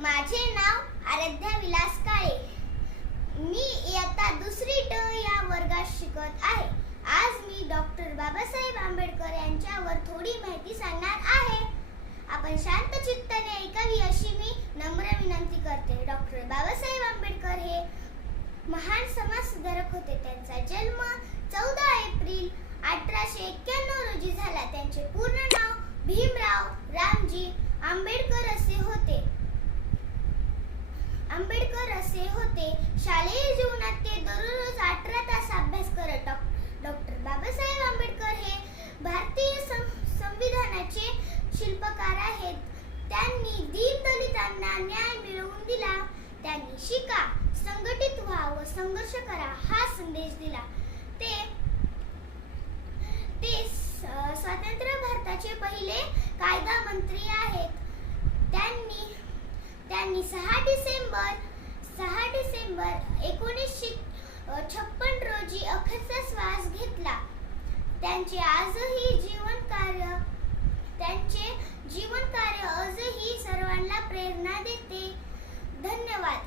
माझे नाव आराध्या विलास काळे. मी इयत्ता 2री ड या वर्गात शिकत आहे. आज मी डॉक्टर बाबासाहेब आंबेडकर यांच्यावर थोडी माहिती सांगणार आहे. आपण शांत चित्ताने ऐकावी अशी मी नम्र विनंती करते. डॉक्टर बाबासाहेब आंबेडकर हे महान समाजसुधारक होते. त्यांचा जन्म 14 एप्रिल 1891 रोजी झाला. त्यांचे पूर्ण नाव भीमराव रामजी आंबेडकर असे होते. शालेय जीवनात ते दररोज 18 तास अभ्यास करत. डॉक्टर बाबासाहेब आंबेडकर हे भारतीय संविधानाचे शिल्पकार आहेत. त्यांनी दीनदलितांना न्याय मिळवून दिला. त्यांनी शिका, संघटित व्हा व संघर्ष करा हा संदेश दिला. ते स्वतंत्र भारताचे पहिले कायदा मंत्री आहेत. त्यांनी 6 डिसेंबर 1956 रोजी अखेरचा श्वास घेतला. त्यांचे जीवन कार्य आजही सर्वांना प्रेरणा देते. धन्यवाद.